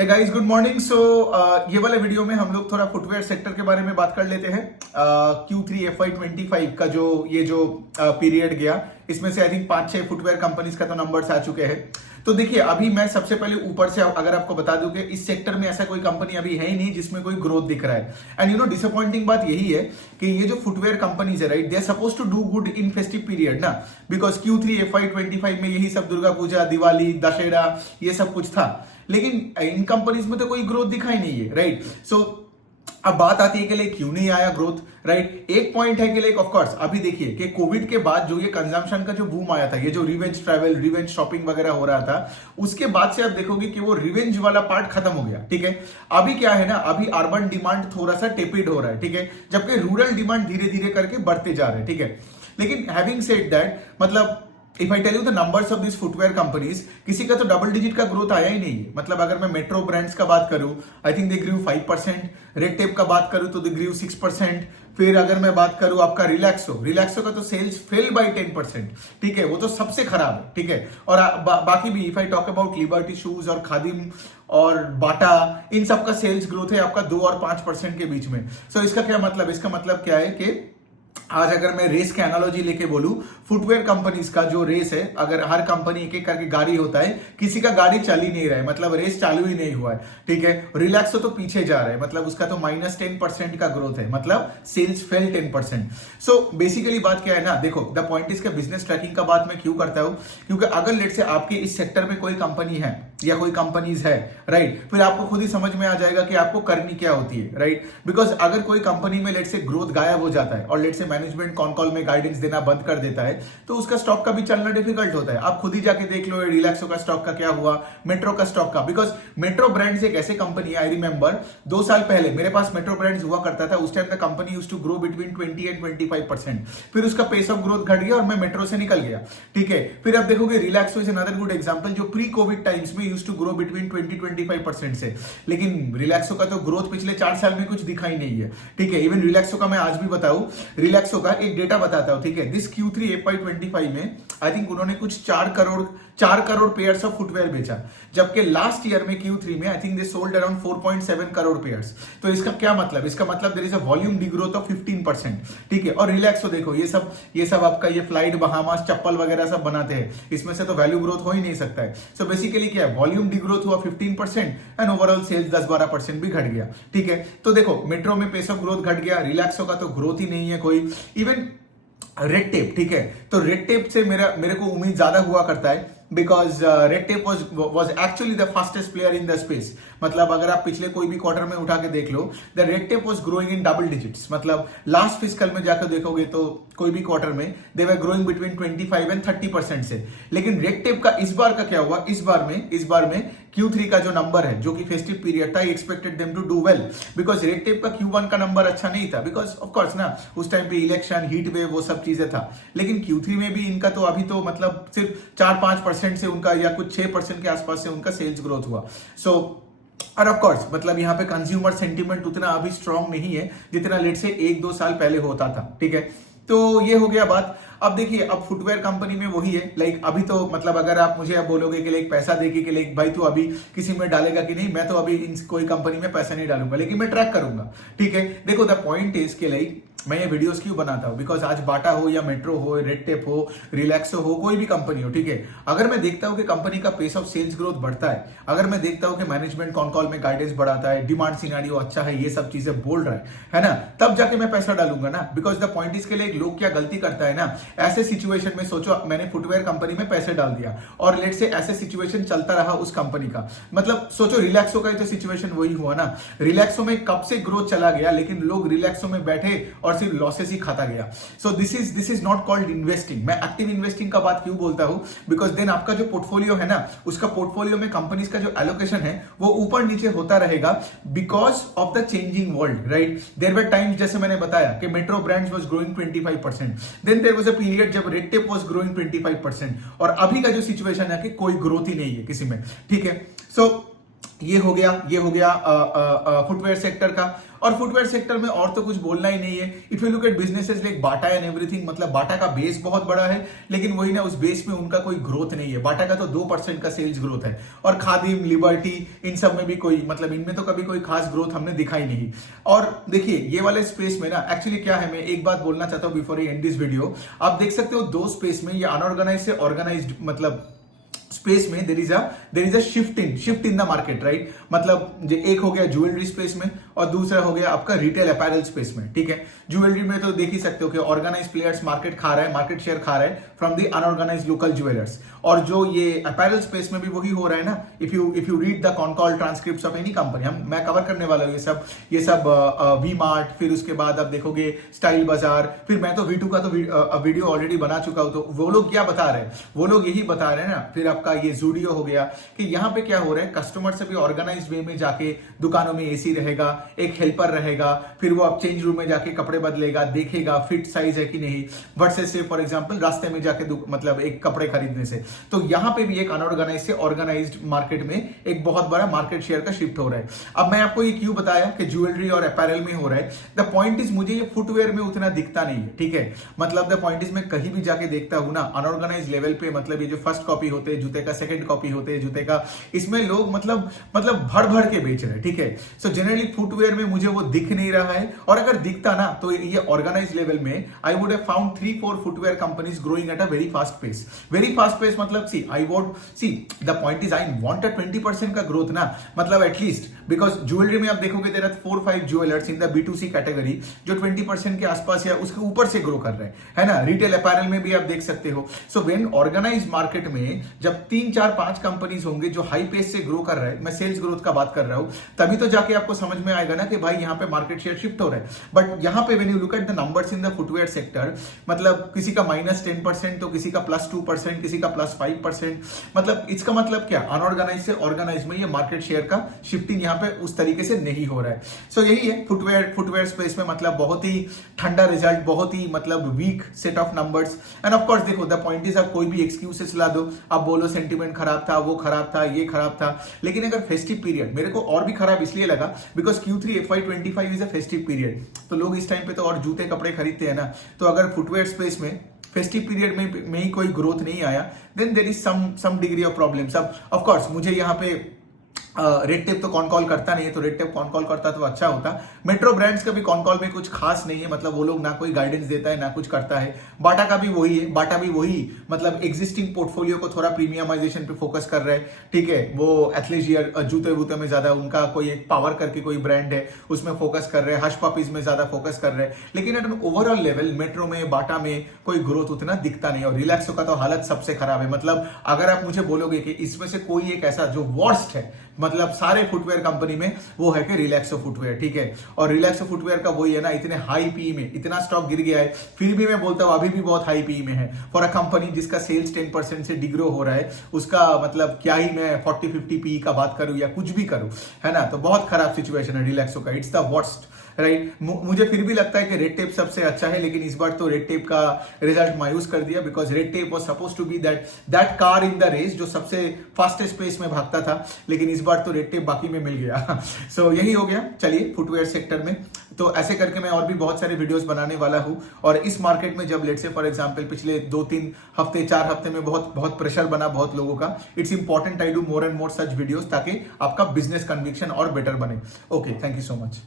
हे guys, good morning. So ये वाले video में हम लोग थोड़ा फुटवेयर सेक्टर के बारे में बात कर लेते हैं। Q3 FY25 का जो पीरियड गया, इसमें से आई थिंक 5-6 फुटवेयर कंपनीज का तो नंबर्स आ चुके हैं। तो देखिए, अभी मैं सबसे पहले ऊपर से अगर आपको बता दूं कि इस सेक्टर में ऐसा कोई कंपनी अभी है ही नहीं जिसमें कोई ग्रोथ दिख रहा है। एंड डिसअपॉइंटिंग बात यही है कि ये जो फुटवेयर कंपनीज है, right, they are suppose to do good in festive period ना, बिकॉज Q3 FY25 में यही सब दुर्गा पूजा, दिवाली, दशहरा, ये सब कुछ था। लेकिन इन कंपनीज में तो कोई ग्रोथ दिखाई नहीं है, राइट। सो अब बात आती है कि लाइक क्यों नहीं आया ग्रोथ, राइट। एक पॉइंट है कि लाइक ऑफ कोर्स अभी देखिए कि कोविड के बाद जो ये कंजम्पशन का जो बूम आया था, ये जो रिवेंज ट्रैवल, रिवेंज शॉपिंग वगैरह हो रहा था, उसके बाद से आप देखोगे कि वो रिवेंज वाला पार्ट खत्म हो गया, ठीक है। अभी क्या है ना, अभी अर्बन डिमांड थोड़ा सा टेपिड हो रहा है, ठीक है, जबकि रूरल डिमांड धीरे धीरे करके बढ़ते जा रहे हैं, ठीक है। लेकिन हैविंग सेड दैट, मतलब if I tell you the numbers of this footwear companies, किसी का तो डबल डिजिट का ग्रोथ आया ही नहीं है। मतलब अगर मैं मेट्रो ब्रांड्स का बात करूं, I think they grew 5%, Red Tape का बात करूं तो दे ग्रू 6%। फिर अगर मैं बात करूं आपका रिलैक्सो का तो सेल्स फेल बाय 10%, ठीक है, वो तो सबसे खराब है, ठीक है। और बाकी भी if I talk about liberty shoes और खादिम और बाटा, इन सब का सेल्स ग्रोथ है आपका 2 और 5% के बीच में। सो इसका क्या मतलब, इसका मतलब क्या है कि आज अगर मैं रेस के एनालॉजी लेके बोलूं, फुटवेयर कंपनीज का जो रेस है, अगर हर कंपनी एक एक करके गाड़ी होता है, किसी का गाड़ी चल ही नहीं रहा है, मतलब रेस चालू ही नहीं हुआ है, ठीक है। रिलैक्सो तो पीछे जा रहा है, मतलब उसका तो -10% का ग्रोथ है, मतलब सेल्स फेल 10%। सो बेसिकली बात क्या है ना, देखो द पॉइंट इज का बिजनेस ट्रैकिंग का बात मैं क्यों करता हूं, क्योंकि अगर लेट से आपके इस सेक्टर में कोई कंपनी है या कोई कंपनीज है, राइट, फिर आपको खुद ही समझ में आ जाएगा कि आपको करनी क्या होती है, राइट। बिकॉज अगर कोई कंपनी में लेट से ग्रोथ गायब हो जाता है और लेट से मैनेजमेंट कॉन कॉल में गाइडेंस देना बंद कर देता है, तो उसका स्टॉक का भी चलना डिफिकल्ट होता है। आप खुद ही जाके देख लो रिलैक्सो का स्टॉक का क्या हुआ, मेट्रो का स्टॉक का। बिकॉज मेट्रो ब्रांड्स एक ऐसे कंपनी है, आई रिमेंबर 2 साल पहले मेरे पास मेट्रो ब्रांड्स हुआ करता था, उस time the company used to grow between 20 and 25%। फिर उसका पेस ऑफ ग्रोथ घट गया और मैं मेट्रो से निकल गया, ठीक है। फिर अब देखोगे Relaxo is another good example, जो प्री कोविड टाइम्स में यूज्ड टू ग्रो बिटवीन 20-25% से। लेकिन रिलैक्सो का तो ग्रोथ पिछले 4 साल में कुछ दिखाई नहीं है, ठीक है। इवन रिलैक्सो का मैं आज भी बताऊं, रिलैक्सो का एक डेटा बताता हूं, ठीक है। दिस Q3 FY25 में आई थिंक उन्होंने कुछ 4 करोड़ पेयर्स ऑफ फुटवेयर बेचा, जबकि लास्ट ईयर में Q3 में I think they sold around 4.7 crore pairs. तो इसका क्या मतलब, इसका मतलब there is a volume degrowth of 15%, ठीक है। और रिलैक्सो देखो, ये सब आपका ये फ्लाइट, बहामास, चप्पल वगैरह सब बनाते हैं, इसमें से तो वैल्यू ग्रोथ हो ही नहीं सकता है। सो बेसिकली क्या है, वॉल्यूम डिग्रोथ हुआ 15% एंड ओवरऑल सेल्स 10-12% भी घट गया, ठीक है। तो देखो, मेट्रो में पेस ऑफ ग्रोथ घट गया, रिलैक्सो का तो ग्रोथ ही नहीं है कोई। इवन रेड टेप, ठीक है, तो रेड टेप से मेरे को उम्मीद ज्यादा हुआ करता है, because Red tape was actually the fastest player in the space. मतलब अगर आप पिछले कोई भी क्वार्टर में उठा के देख लो, the red tape was growing in double digits. मतलब लास्ट फिस्कल में जाकर देखोगे तो कोई भी क्वार्टर में they were growing between 25 and 30% से। लेकिन रेड टेप का इस बार का क्या हुआ, इस बार में Q3 का जो नंबर है, जो कि फेस्टिव पीरियड था, expected them to do well, because Red Tape का Q1 का नंबर अच्छा नहीं था, बिकॉज ऑफ कोर्स ना उस टाइम पे इलेक्शन, हीट वेव, वो सब चीजें था। लेकिन Q3 में भी इनका तो अभी तो मतलब सिर्फ 4-5% से उनका, या कुछ 6% के आसपास से उनका सेल्स ग्रोथ हुआ। सो और ऑफ कोर्स मतलब यहाँ पे कंज्यूमर सेंटीमेंट उतना अभी स्ट्रांग नहीं है जितना लेट से 1-2 साल पहले होता था, ठीक है। तो ये हो गया बात। अब देखिए, अब फुटवेयर कंपनी में वही है, लाइक अभी तो मतलब अगर आप मुझे अब बोलोगे कि लाइक पैसा देके कि लाइक भाई तू अभी किसी में डालेगा कि नहीं, मैं तो अभी कोई कंपनी में पैसा नहीं डालूंगा, लेकिन मैं ट्रैक करूंगा, ठीक है। देखो द पॉइंट इज के लाइक मैं ये वीडियोस क्यों बनाता हूं, बिकॉज आज बाटा हो या मेट्रो हो, रेड टेप हो, रिलैक्सो हो, कोई भी कंपनी हो, ठीक है, अगर मैं देखता हूं कि कंपनी का पेस ऑफ सेल्स ग्रोथ बढ़ता है, अगर मैं देखता हूं कि मैनेजमेंट कॉन कॉल में गाइडेंस बढ़ाता है, डिमांड सिनेरियो अच्छा है, ये सब चीजें बोल रहा है ना, तब जाके मैं पैसा डालूंगा ना। बिकॉज द पॉइंट इज के लिए लोग क्या गलती करता है ना, ऐसे सिचुएशन में सोचो मैंने फुटवेयर कंपनी में पैसे डाल दिया और लेट से ऐसे सिचुएशन चलता रहा उस कंपनी का, मतलब सोचो रिलैक्सो का तो सिचुएशन वही हुआ ना। रिलैक्सो में कब से ग्रोथ चला गया, लेकिन लोग रिलैक्सो में बैठे और सिर्फ लॉसेस ही खाता गया। So this is not called investing. मैं एक्टिव इन्वेस्टिंग का बात क्यों बोलता हूं, बिकॉज देन आपका जो पोर्टफोलियो है ना, उसका पोर्टफोलियो में कंपनीज का जो एलोकेशन है वो ऊपर नीचे होता रहेगा, because of the changing world, right. There were times, जैसे मैंने बताया कि Metro Brands was growing 25%, then there was a period जब रेड टेप वाज ग्रोइंग 25%, और अभी का जो सिचुएशन है कि कोई ग्रोथ ही नहीं है किसी में, ठीक है। सो ये हो गया फुटवेयर सेक्टर का। और फुटवेयर सेक्टर में और तो कुछ बोलना ही नहीं है। If you look at businesses like Bata and everything, मतलब बाटा का बेस बहुत बड़ा है, लेकिन वही ना, उस बेस में उनका कोई ग्रोथ नहीं है। बाटा का तो 2% का सेल्स ग्रोथ है, और खादिम, लिबर्टी, इन सब में भी कोई, मतलब इनमें तो कभी कोई खास ग्रोथ हमने दिखाई नहीं। और देखिए ये वाले स्पेस में ना एक्चुअली क्या है, मैं एक बात बोलना चाहता हूं before I and this video. आप देख सकते हो दो स्पेस में, ये अनऑर्गेनाइज से ऑर्गेनाइज्ड मतलब स्पेस में there is a shift in the market, right. मतलब एक हो गया ज्वेलरी स्पेस में, और दूसरा हो गया आपका रिटेल अपैरल स्पेस में, ठीक है। ज्वेलरी में तो देख ही सकते हो कि ऑर्गेनाइज प्लेयर्स मार्केट खा रहा है, मार्केट शेयर खा रहा है from the unorganised local jewellers. और जो ये अपैरल स्पेस में भी वही हो रहा है ना। If you read the con call transcripts of any company, मैं कवर करने वाला हूँ ये सब वी मार्ट, फिर उसके बाद आप देखोगे स्टाइल बाजार, फिर मैं तो V2 का तो वीडियो ऑलरेडी बना चुका हूं। तो वो लोग क्या बता रहे हैं, वो लोग यही बता रहे हैं ना। फिर आपका ये जूडियो हो गया कि यहाँ पे क्या हो रहा है, कस्टमर से भी ऑर्गेनाइज वे में जाके दुकानों में एसी रहेगा, एक हेल्पर रहेगा, फिर वो आप चेंज रूम में जाके कपड़े बदलेगा, देखेगा फिट साइज है कि नहीं, वर्सेस से फॉर एग्जांपल रास्ते में जाके मतलब एक कपड़े खरीदने से। तो यहाँ पे भी एक अनऑर्गेनाइज से ऑर्गेनाइज्ड मार्केट में एक बहुत बड़ा मार्केट शेयर का शिफ्ट हो रहा है। अब मैं आपको ये क्यों बताया कि ज्वेलरी और अपैरल में हो रहा है। द पॉइंट इज, मुझे ये फुटवेयर में उतना दिखता नहीं है, ठीक है। मतलब द पॉइंट इज, मैं कहीं भी जाके देखता हूं ना अनऑर्गेनाइज लेवल पे, मतलब ये जो फर्स्ट कॉपी होते हैं जूते का, सेकंड कॉपी होते हैं जूते का, इसमें लोग मतलब भर भर के बेच रहे हैं, ठीक है। सो जनरली फुटवेयर में मुझे वो दिख नहीं रहा है। और अगर दिखता ना तो ये ऑर्गेनाइज लेवल में I would have found 3-4 footwear companies growing at a very fast pace. Very fast pace मतलब the point is, I want a 20% का ग्रोथ ना, मतलब एटलीस्ट, बिकॉज ज्वेलरी में आप देखोगे there are 4-5 jewellers in the B2C category जो 20% के आसपास या उसके ऊपर से ग्रो कर रहे हैं, है ना। रिटेल अपैरल में भी आप देख सकते हो। सो व्हेन ऑर्गेनाइज मार्केट में जब 3-4-5 कंपनीज होंगे जो हाई पेस से ग्रो कर रहे हैं, मैं सेल्स ग्रोथ का बात कर रहा हूं, तभी तो जाके आपको समझ में आएगा ना कि भाई यहाँ पे मार्केट शेयर शिफ्ट हो रहा है। बट यहाँ पे when you look at the numbers in the footwear sector, मतलब किसी का -10% तो किसी का +2%, किसी का +5%, मतलब इसका मतलब क्या, अनऑर्गेनाइज से ऑर्गेनाइज में ये मार्केट शेयर का शिफ्टिंग यहाँ पे उस तरीके से नहीं हो रहा है। सो यही है फुटवेयर स्पेस में, मतलब बहुत ही ठंडा रिजल्ट, बहुत ही मतलब weak set of numbers. And of course देखो द पॉइंट इज, आप कोई भी एक्सक्यूजेस ला दो, आप बोलो सेंटीमेंट खराब था, वो खराब था, ये खराब था, लेकिन अगर फेस्टिव पीरियड, मेरे को और भी खराब इसलिए लगा because Q3 FY25 is a festive period, तो लोग इस टाइम पे तो और जूते कपड़े खरीदते हैं ना। तो अगर फुटवेयर स्पेस में फेस्टिव पीरियड में ही कोई ग्रोथ नहीं आया, then there is some degree of problems. अब ऑफ कोर्स मुझे यहाँ पे रेड टेप तो कॉन कॉल करता नहीं है, तो रेड टेप कॉन कॉल करता तो अच्छा होता। मेट्रो ब्रांड्स का भी कॉन कॉल में कुछ खास नहीं है, मतलब वो लोग ना कोई गाइडेंस देता है ना कुछ करता है। बाटा का भी वही है, बाटा भी वही मतलब एग्जिस्टिंग पोर्टफोलियो को थोड़ा प्रीमियमाइजेशन पे फोकस कर रहे हैं, ठीक है। वो एथलेजियर जूते वूते में ज्यादा उनका कोई एक पावर करके कोई ब्रांड है उसमें फोकस कर रहे हैं, हश पपीज में ज्यादा फोकस कर रहे हैं। लेकिन at an overall level Metro में, बाटा में कोई ग्रोथ उतना दिखता नहीं। और रिलैक्सो का तो हालत सबसे खराब है। मतलब अगर आप मुझे बोलोगे कि इसमें से कोई एक ऐसा जो वर्स्ट है, मतलब सारे फुटवेयर कंपनी में, वो है कि रिलैक्सो फुटवेयर, ठीक है। और रिलैक्सो फुटवेयर का वही है ना, इतने हाई पी में इतना स्टॉक गिर गया है, फिर भी मैं बोलता हूं अभी भी बहुत हाई पी में है फॉर अ कंपनी जिसका सेल्स 10% से डिग्रो हो रहा है। उसका मतलब क्या ही मैं 40-50 पी का बात करूं या कुछ भी करूं, है ना। तो बहुत खराब सिचुएशन है रिलैक्सो का, इट्स द वर्स्ट, राइट। मुझे फिर भी लगता है कि रेड टेप सबसे अच्छा है, लेकिन इस बार तो रेड टेप का रिजल्ट मायूस कर दिया, because Red Tape was suppose to be that car in the race जो सबसे फास्टेस्ट पेस में भागता था, लेकिन इस बार तो रेड टेप बाकी में मिल गया। सो यही हो गया। चलिए फुटवेयर सेक्टर में तो ऐसे करके मैं और भी बहुत सारे वीडियोस बनाने वाला हूं। और इस मार्केट में जब लेट से फॉर एग्जांपल पिछले 2-3 हफ्ते 4 हफ्ते में बहुत प्रेशर बना बहुत लोगों का, it's important I do more and more such videos ताकि आपका बिजनेस कन्विक्शन और बेटर बने। Okay, thank you so much.